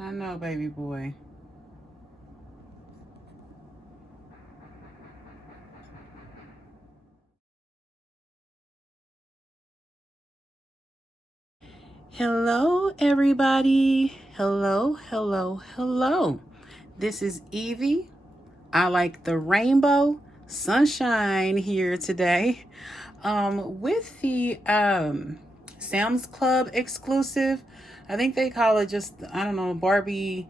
I know, baby boy. Hello, everybody. Hello, hello, hello. This is Evie. I like the rainbow sunshine here today. With the Sam's Club exclusive. I think they call it just, I don't know, Barbie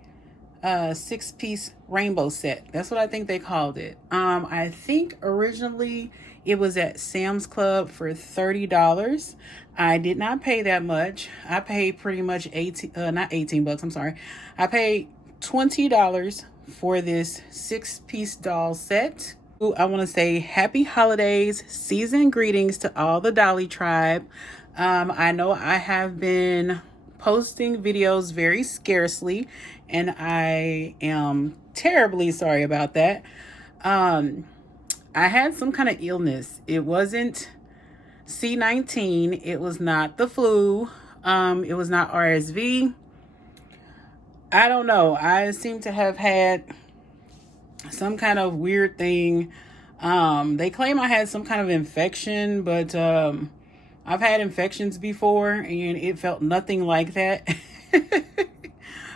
6-piece rainbow set. That's what I think they called it. I think originally it was at Sam's Club for $30. I did not pay that much. I paid pretty much 18 not 18 bucks, I'm sorry. I paid $20 for this 6-piece doll set. I want to say happy holidays, season greetings to all the Dolly tribe. I know I have been posting videos very scarcely, and I am terribly sorry about that. I had some kind of illness. It wasn't C-19. It was not the flu. It was not RSV. I don't know. I seem to have had some kind of weird thing. They claim I had some kind of infection, but I've had infections before and it felt nothing like that.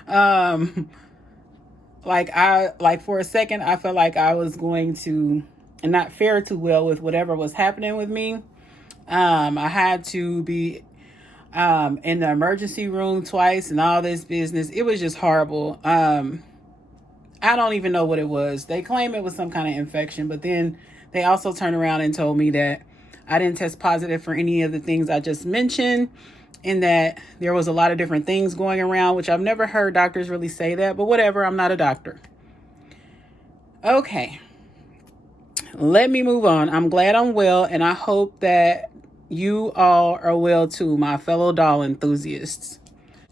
um, like for a second, I felt like I was going to not fare too well with whatever was happening with me. I had to be in the emergency room twice and all this business. It was just horrible. I don't even know what it was. They claim it was some kind of infection, but then they also turned around and told me that I didn't test positive for any of the things I just mentioned, and that there was a lot of different things going around, which I've never heard doctors really say that, but whatever, I'm not a doctor. Okay, let me move on. I'm glad I'm well, and I hope that you all are well too, my fellow doll enthusiasts.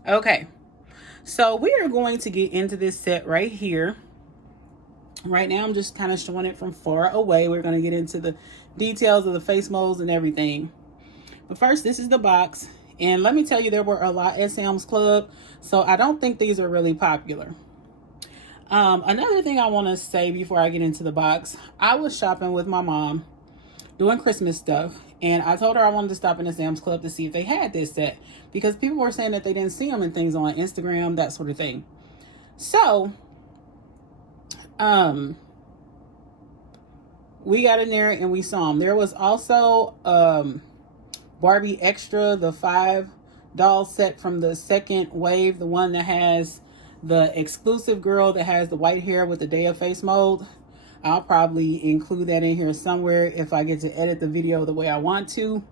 Okay, so we are going to get into this set right here. Right now, I'm just kind of showing it from far away. We're going to get into the details of the face molds and everything. But first, this is the box. And let me tell you, there were a lot at Sam's Club, so I don't think these are really popular. Another thing I want to say before I get into the box, I was shopping with my mom, doing Christmas stuff, and I told her I wanted to stop in the Sam's Club to see if they had this set, because people were saying that they didn't see them and things on Instagram, that sort of thing. So, we got in there and we saw them. There was also Barbie Extra, the 5 doll set from the second wave, the one that has the exclusive girl that has the white hair with the day of face mold. I'll probably include that in here somewhere if I get to edit the video the way I want to.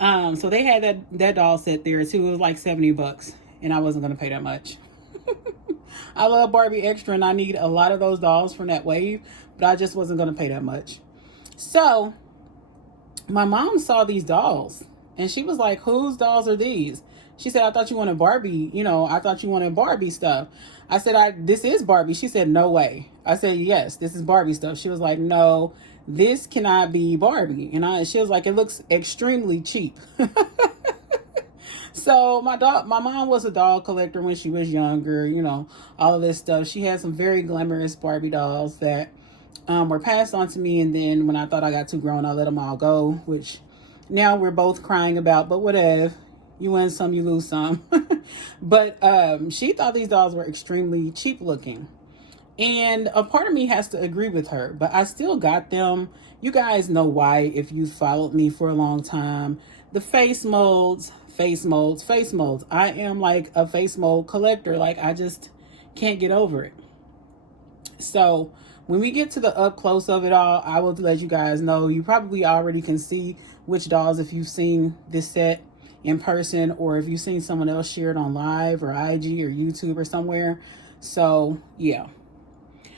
So they had that doll set there too. It was like 70 bucks, and I wasn't gonna pay that much. I love Barbie Extra and I need a lot of those dolls from that wave, but I just wasn't going to pay that much. So my mom saw these dolls and she was like, whose dolls are these? She said, I thought you wanted Barbie. I thought you wanted Barbie stuff. I said, this is Barbie. She said, no way. I said, yes, this is Barbie stuff. She was like, no, this cannot be Barbie. And she was like, it looks extremely cheap. So my mom was a doll collector when she was younger, all of this stuff. She had some very glamorous Barbie dolls that were passed on to me. And then when I thought I got too grown, I let them all go, which now we're both crying about, but whatever. You win some, you lose some. But she thought these dolls were extremely cheap looking. And a part of me has to agree with her, but I still got them. You guys know why if you followed me for a long time. The face molds, face molds, face molds. I am like a face mold collector. Like, I just can't get over it. So when we get to the up close of it all, I will let you guys know. You probably already can see which dolls if you've seen this set in person, or if you've seen someone else share it on live or IG or YouTube or somewhere. So yeah.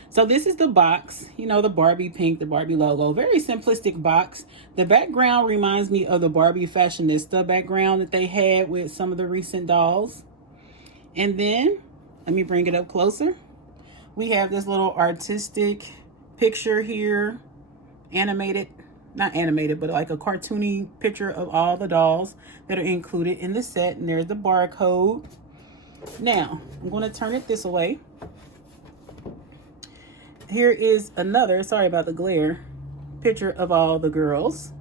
So this is the box, the Barbie pink, the Barbie logo. Very simplistic box. The background reminds me of the Barbie Fashionista background that they had with some of the recent dolls. And then, let me bring it up closer. We have this little artistic picture here, animated, not animated, but like a cartoony picture of all the dolls that are included in the set. And there's the barcode. Now, I'm going to turn it this way. Here is another, sorry about the glare, picture of all the girls.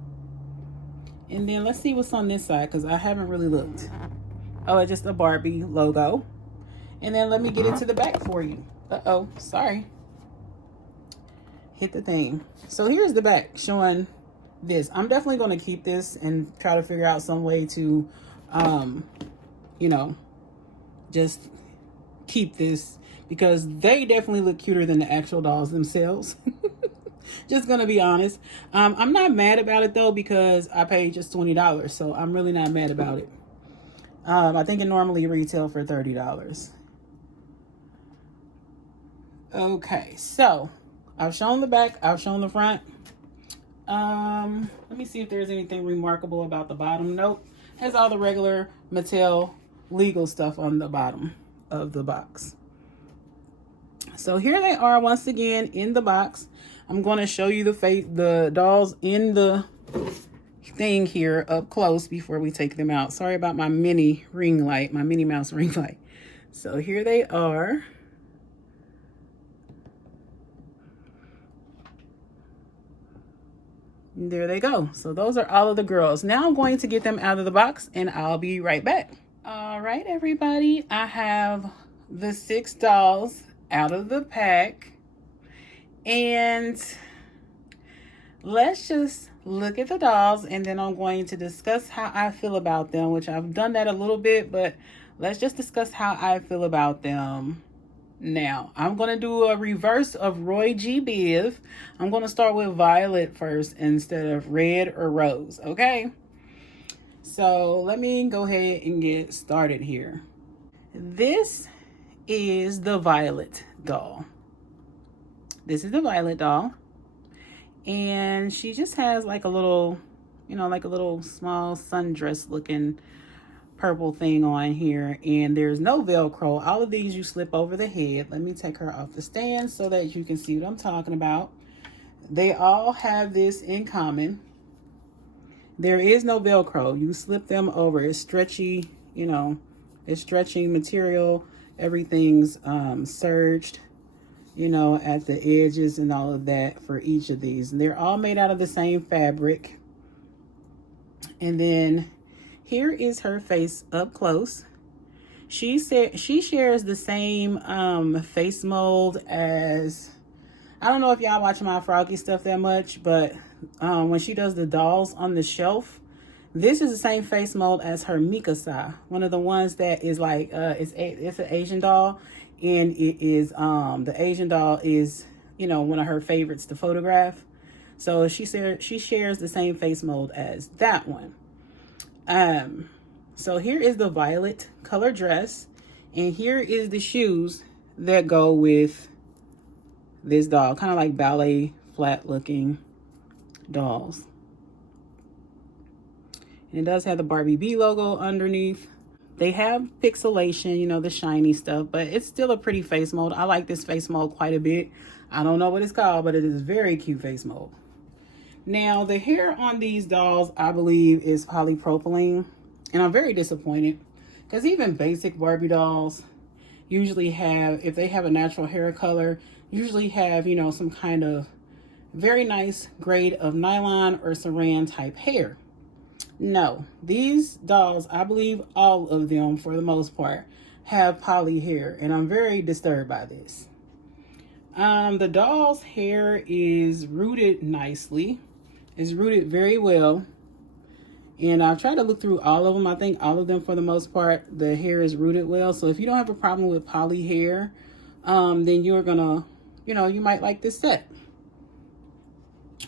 And then let's see what's on this side, because I haven't really looked. Oh, it's just a Barbie logo. And then let me get into the back for you. Uh-oh, sorry. Hit the thing. So here's the back showing this. I'm definitely going to keep this and try to figure out some way to, you know, just keep this, because they definitely look cuter than the actual dolls themselves. Just gonna be honest. I'm not mad about it though, because I paid just $20, so I'm really not mad about it. I think it normally retail for $30. Okay, so I've shown the back, I've shown the front. Let me see if there's anything remarkable about the bottom. Nope, has all the regular Mattel legal stuff on the bottom of the box. So here they are once again in the box. I'm going to show you the dolls in the thing here up close before we take them out. Sorry about my mini ring light, my Minnie Mouse ring light. So here they are. And there they go. So those are all of the girls. Now I'm going to get them out of the box and I'll be right back. All right, everybody. I have the 6 dolls out of the pack. And let's just look at the dolls, and then I'm going to discuss how I feel about them, which I've done that a little bit, but let's just discuss how I feel about them now. I'm going to do a reverse of Roy G. Biv. I'm going to start with Violet first instead of Red or Rose, okay? So let me go ahead and get started here. This is the Violet doll. This is the Violet doll. And she just has like a little, you know, like a little small sundress looking purple thing on here. And there's no Velcro. All of these you slip over the head. Let me take her off the stand so that you can see what I'm talking about. They all have this in common. There is no Velcro. You slip them over. It's stretchy, you know, it's stretching material. Everything's serged, you know, at the edges and all of that for each of these. And they're all made out of the same fabric. And then here is her face up close. She said she shares the same face mold as, I don't know if y'all watch my Froggy stuff that much, but when she does the dolls on the shelf, this is the same face mold as her Mikasa, one of the ones that is like it's an Asian doll. And it is, the Asian doll is, you know, one of her favorites to photograph. So she shares the same face mold as that one. So here is the violet color dress. And here is the shoes that go with this doll. Kind of like ballet flat looking dolls. And it does have the Barbie B logo underneath. They have pixelation, you know, the shiny stuff, but it's still a pretty face mold. I like this face mold quite a bit. I don't know what it's called, but it is very cute face mold. Now, the hair on these dolls, I believe, is polypropylene, and I'm very disappointed because even basic Barbie dolls usually have, if they have a natural hair color, usually have, you know, some kind of very nice grade of nylon or saran type hair. No, these dolls, I believe all of them for the most part, have poly hair, and I'm very disturbed by this. The doll's hair is rooted nicely. It's rooted very well. And I've tried to look through all of them. I think all of them, for the most part, the hair is rooted well. So if you don't have a problem with poly hair, then you're gonna, you know, you might like this set.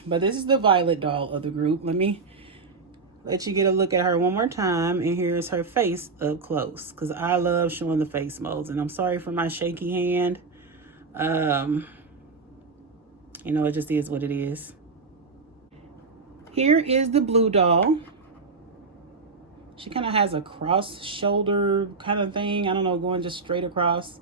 But this is the Violet doll of the group. Let me let you get a look at her one more time, and here's her face up close, because I love showing the face molds. And I'm sorry for my shaky hand. You know, it just is what it is. Here is the blue doll. She kind of has a cross shoulder kind of thing. I don't know, going just straight across.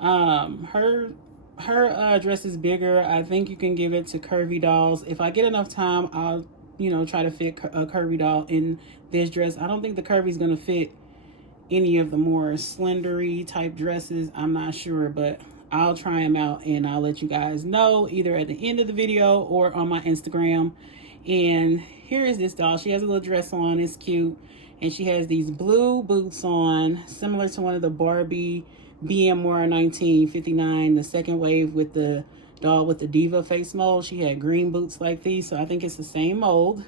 Her dress is bigger. I think you can give it to curvy dolls. If I get enough time, I'll, you know, try to fit a curvy doll in this dress. I don't think the curvy is going to fit any of the more slendery type dresses. I'm not sure, but I'll try them out and I'll let you guys know either at the end of the video or on my Instagram. And here is this doll. She has a little dress on. It's cute. And she has these blue boots on, similar to one of the Barbie BMR 1959, the second wave with the doll with the diva face mold. She had green boots like these, so I think it's the same mold.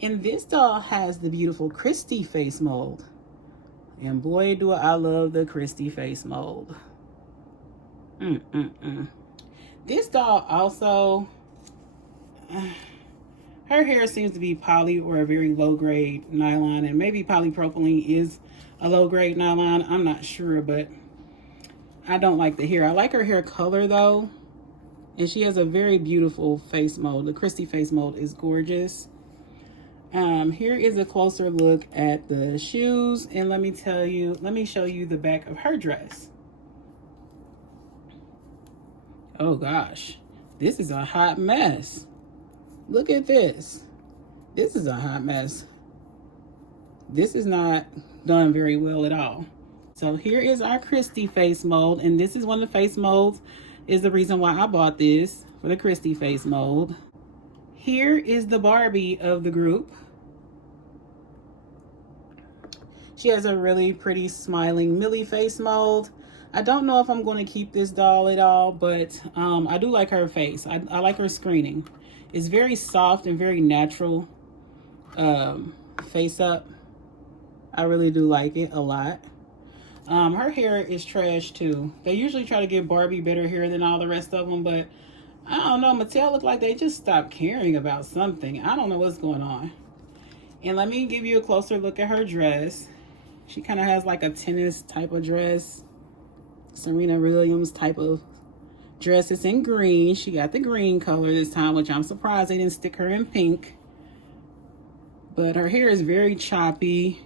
And this doll has the beautiful Christy face mold. And boy, do I love the Christy face mold. This doll also, her hair seems to be poly or a very low grade nylon, and maybe polypropylene is a low grade nylon. I'm not sure, but I don't like the hair. I like her hair color though. And she has a very beautiful face mold. The Christy face mold is gorgeous. Here is a closer look at the shoes, and let me show you the back of her dress. Oh gosh, this is a hot mess. Look at this. This is a hot mess. This is not done very well at all. So here is our Christy face mold, and this is one of the face molds, is the reason why I bought this, for the Christy face mold. Here is the Barbie of the group. She has a really pretty smiling Millie face mold. I don't know if I'm going to keep this doll at all, but I do like her face. I like her screening. It's very soft and very natural face up. I really do like it a lot. Her hair is trash too. They usually try to give Barbie better hair than all the rest of them, but I don't know. Mattel look like they just stopped caring about something. I don't know what's going on. And let me give you a closer look at her dress. She kind of has like a tennis type of dress. Serena Williams type of dress. It's in green. She got the green color this time, which I'm surprised they didn't stick her in pink. But her hair is very choppy.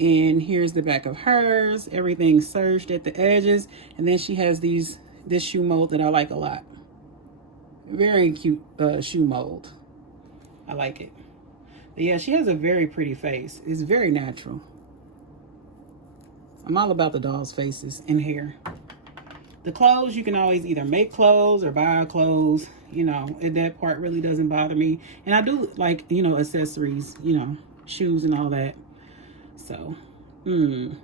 And here's the back of hers. Everything's serged at the edges. And then she has this shoe mold that I like a lot. Very cute shoe mold. I like it. But yeah, she has a very pretty face. It's very natural. I'm all about the doll's faces and hair. The clothes, you can always either make clothes or buy clothes. You know, and that part really doesn't bother me. And I do like, you know, accessories, you know, shoes and all that. So, Now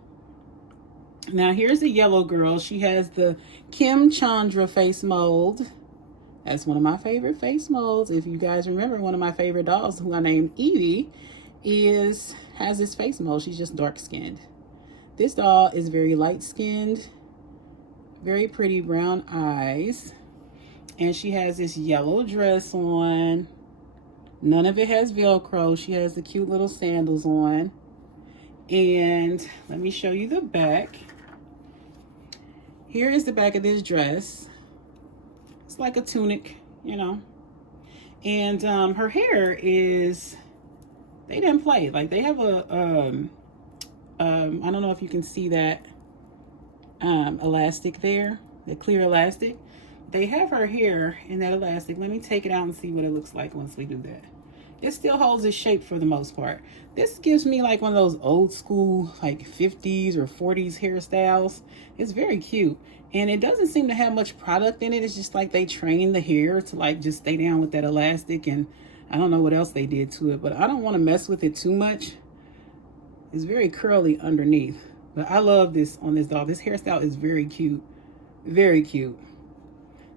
here's a yellow girl. She has the Kim Chandra face mold. That's one of my favorite face molds. If you guys remember, one of my favorite dolls, who I named Evie, has this face mold. She's just dark skinned. This doll is very light skinned, very pretty brown eyes, and she has this yellow dress on. None of it has Velcro. She has the cute little sandals on. And let me show you the back. Here is the back of this dress. It's like a tunic, you know. And her hair is, they didn't play. Like, they have a, I don't know if you can see that elastic there, the clear elastic. They have her hair in that elastic. Let me take it out and see what it looks like once we do that. It still holds its shape for the most part. This gives me like one of those old school, like 50s or 40s hairstyles. It's very cute. And it doesn't seem to have much product in it. It's just like they trained the hair to like just stay down with that elastic. And I don't know what else they did to it, but I don't want to mess with it too much. It's very curly underneath. But I love this on this doll. This hairstyle is very cute. Very cute.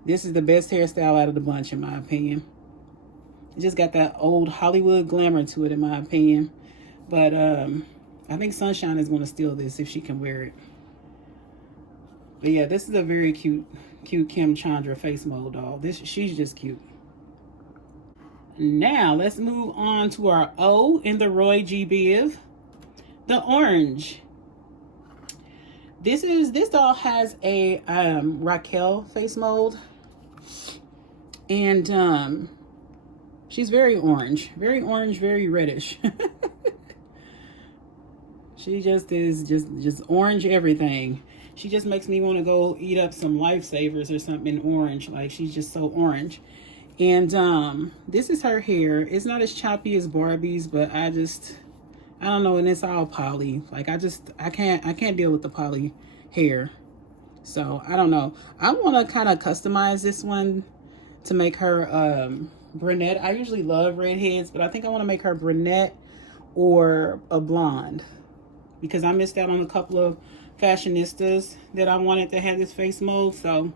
This is the best hairstyle out of the bunch, in my opinion. It just got that old Hollywood glamour to it, in my opinion. But I think Sunshine is going to steal this if she can wear it. But yeah, this is a very cute Kim Chandra face mold doll. She's just cute. Now let's move on to our O in the Roy G. Biv, the orange. This doll has a Raquel face mold, and she's very orange, very reddish. She just is just orange everything. She just makes me want to go eat up some Lifesavers or something orange. Like, she's just so orange. And this is her hair. It's not as choppy as Barbie's, but I I don't know, and it's all poly. Like I can't deal with the poly hair. So I don't know. I want to kind of customize this one to make her brunette. I usually love redheads, but I think I want to make her brunette or a blonde, because I missed out on a couple of fashionistas that I wanted to have this face mold. So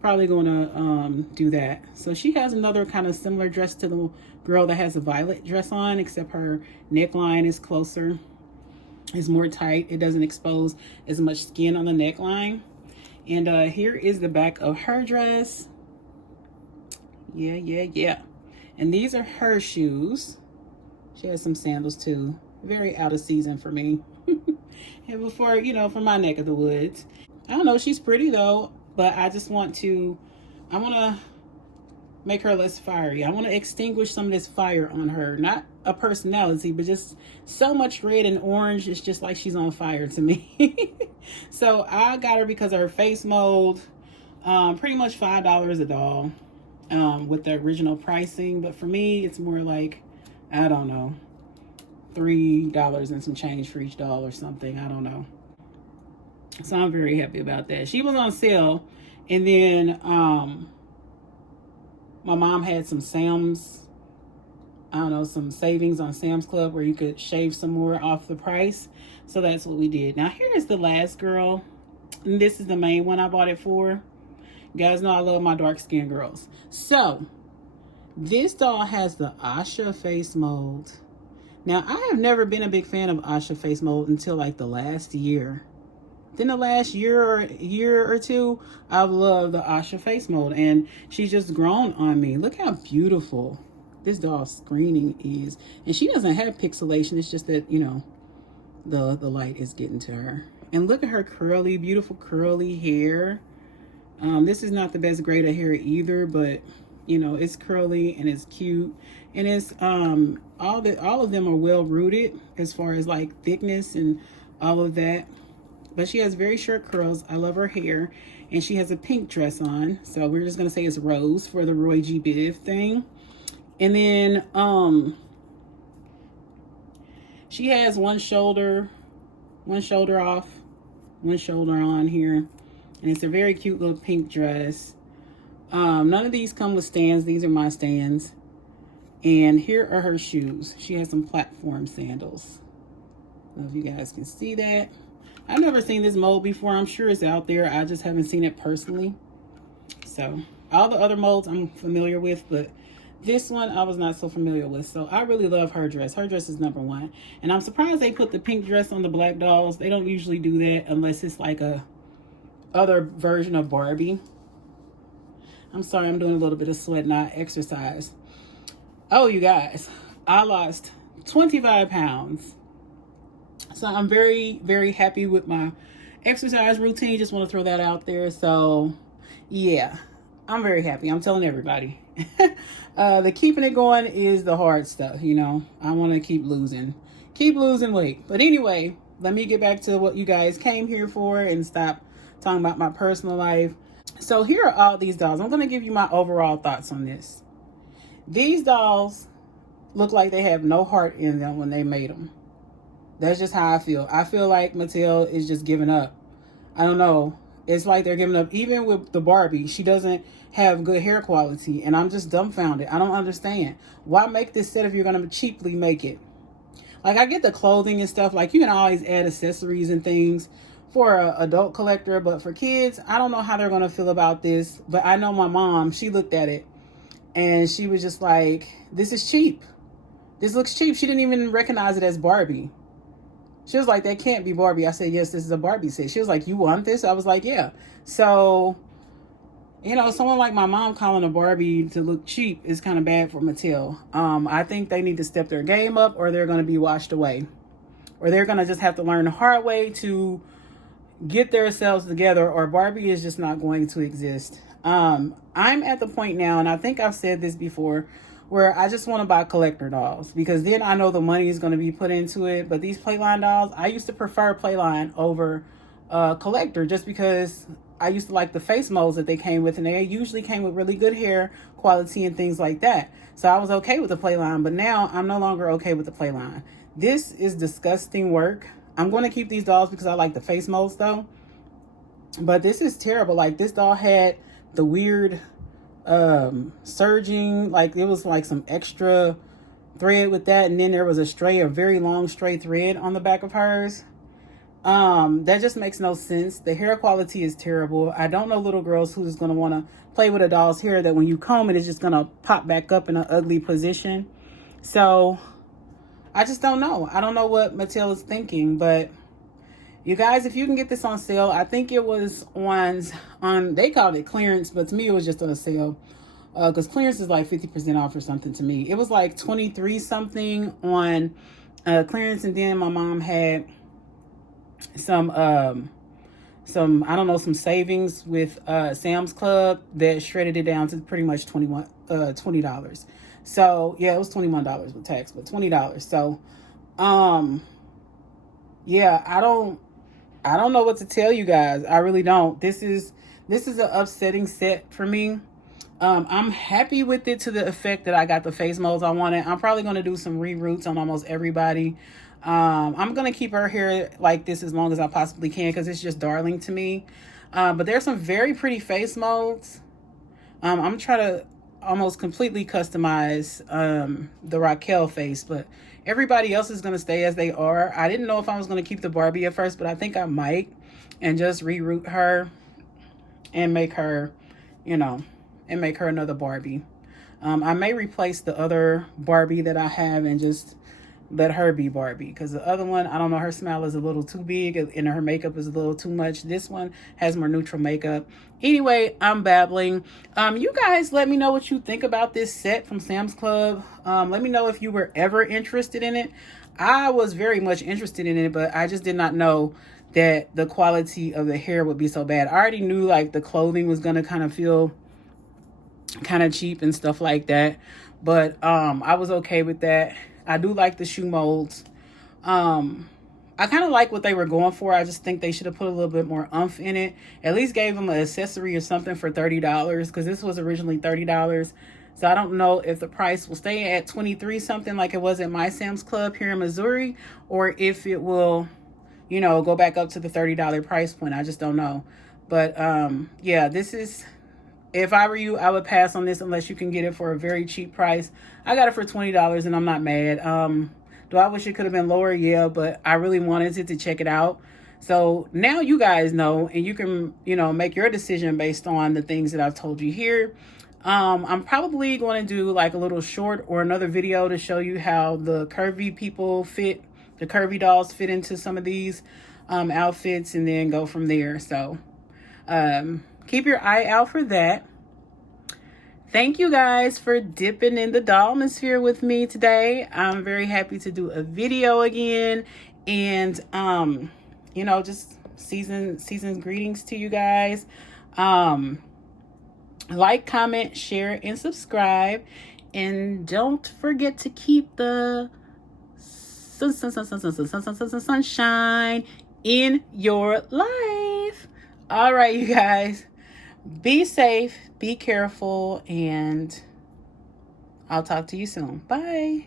probably gonna do that. So she has another kind of similar dress to the girl that has a violet dress on, except her neckline is closer, is more tight. It doesn't expose as much skin on the neckline. And here is the back of her dress. Yeah. And these are her shoes. She has some sandals too. Very out of season for me. And before, you know, for my neck of the woods. I don't know, she's pretty though, but I want to make her less fiery. I want to extinguish some of this fire on her. Not a personality, but just so much red and orange. It's just like she's on fire to me. So I got her because of her face mold. Pretty much $5 a doll with the original pricing. But for me, it's more like, I don't know, $3 and some change for each doll or something. I don't know. So I'm very happy about that. She was on sale, and then my mom had some Sam's, I don't know, some savings on Sam's Club where you could shave some more off the price. So that's what we did. Now here is the last girl, and this is the main one I bought it for. You guys know I love my dark skinned girls. So this doll has the Asha face mold. Now I have never been a big fan of Asha face mold until like the last year. Then the last year or two, I've loved the Asha face mold, and she's just grown on me. Look how beautiful this doll's screening is. And she doesn't have pixelation. It's just that, you know, the light is getting to her. And look at her curly, beautiful curly hair. This is not the best grade of hair either, but you know, it's curly and it's cute. And it's all of them are well rooted as far as like thickness and all of that. But she has very short curls. I love her hair. And she has a pink dress on. So we're just going to say it's rose for the Roy G. Biv thing. And then she has one shoulder off, one shoulder on here. And it's a very cute little pink dress. None of these come with stands. These are my stands. And here are her shoes. She has some platform sandals. I don't know if you guys can see that. I've never seen this mold before. I'm sure it's out there. I just haven't seen it personally. So all the other molds I'm familiar with, but this one I was not so familiar with. So I really love her dress. Her dress is number one. And I'm surprised they put the pink dress on the black dolls. They don't usually do that unless it's like a other version of Barbie. I'm sorry, I'm doing a little bit of sweat, not exercise. Oh, you guys, I lost 25 pounds. So I'm very, very happy with my exercise routine. Just want to throw that out there. So yeah, I'm very happy. I'm telling everybody. The keeping it going is the hard stuff, you know. I want to keep losing weight. But anyway, let me get back to what you guys came here for and stop talking about my personal life. So here are all these dolls. I'm going to give you my overall thoughts on this. These dolls look like they have no heart in them when they made them. That's just how I feel. I feel like Mattel is just giving up. I don't know. It's like they're giving up. Even with the Barbie, she doesn't have good hair quality. And I'm just dumbfounded. I don't understand. Why make this set if you're going to cheaply make it? Like, I get the clothing and stuff. Like, you can always add accessories and things for an adult collector. But for kids, I don't know how they're going to feel about this. But I know my mom, she looked at it. And she was just like, this is cheap. This looks cheap. She didn't even recognize it as Barbie. She was like, that can't be Barbie. I said, yes, this is a Barbie set. She was like, you want this? I was like, yeah. So, you know, someone like my mom calling a Barbie to look cheap is kind of bad for Mattel. I think they need to step their game up, or they're going to be washed away. Or they're going to just have to learn the hard way to get themselves together, or Barbie is just not going to exist. I'm at the point now, and I think I've said this before, where I just want to buy collector dolls, because then I know the money is going to be put into it. But these Playline dolls, I used to prefer Playline over collector, just because I used to like the face molds that they came with, and they usually came with really good hair quality and things like that. So I was okay with the Playline, but now I'm no longer okay with the Playline. This is disgusting work. I'm going to keep these dolls because I like the face molds though. But this is terrible. Like, this doll had the weird serging, like it was like some extra thread with that, and then there was a very long stray thread on the back of hers. That just makes no sense. The hair quality is terrible. I don't know little girls who's going to want to play with a doll's hair that when you comb it, it's just going to pop back up in an ugly position. So I just don't know. I don't know what Mattel is thinking, but you guys, if you can get this on sale, I think it was on they called it clearance, but to me it was just on a sale. Because clearance is like 50% off or something to me. It was like 23 something on clearance, and then my mom had some I don't know, some savings with Sam's Club that shredded it down to pretty much $20. So yeah, it was $21 with tax, but $20. So yeah, I don't know what to tell you guys. I really don't. This is an upsetting set for me. I'm happy with it to the effect that I got the face molds I wanted. I'm probably going to do some reroots on almost everybody. I'm going to keep her hair like this as long as I possibly can because it's just darling to me. But there's some very pretty face molds. I'm trying to almost completely customize the Raquel face, but everybody else is going to stay as they are. I didn't know if I was going to keep the Barbie at first, but I think I might, and just reroot her and make her, and make her another Barbie. I may replace the other Barbie that I have and just let her be Barbie, because the other one, I don't know, her smile is a little too big and her makeup is a little too much. This one has more neutral makeup. Anyway, I'm babbling. You guys let me know what you think about this set from Sam's Club. Let me know if you were ever interested in it. I was very much interested in it, but I just did not know that the quality of the hair would be so bad. I already knew like the clothing was gonna kind of feel kind of cheap and stuff like that, but I was okay with that. I do like the shoe molds. I kind of like what they were going for. I just think they should have put a little bit more oomph in it. At least gave them an accessory or something for $30, because this was originally $30. So I don't know if the price will stay at 23 something like it was at my Sam's Club here in Missouri, or if it will, go back up to the $30 price point. I just don't know. But yeah, this is, if I were you, I would pass on this unless you can get it for a very cheap price. I got it for $20 and I'm not mad. Do I wish it could have been lower? Yeah, but I really wanted to check it out. So now you guys know, and you can, make your decision based on the things that I've told you here. I'm probably going to do like a little short or another video to show you how the curvy dolls fit into some of these outfits, and then go from there. So keep your eye out for that. Thank you guys for dipping in the dollmosphere with me today. I'm very happy to do a video again, and just season greetings to you guys. Like, comment, share, and subscribe, and don't forget to keep the sunshine in your life. All right, you guys, be safe, be careful, and I'll talk to you soon. Bye.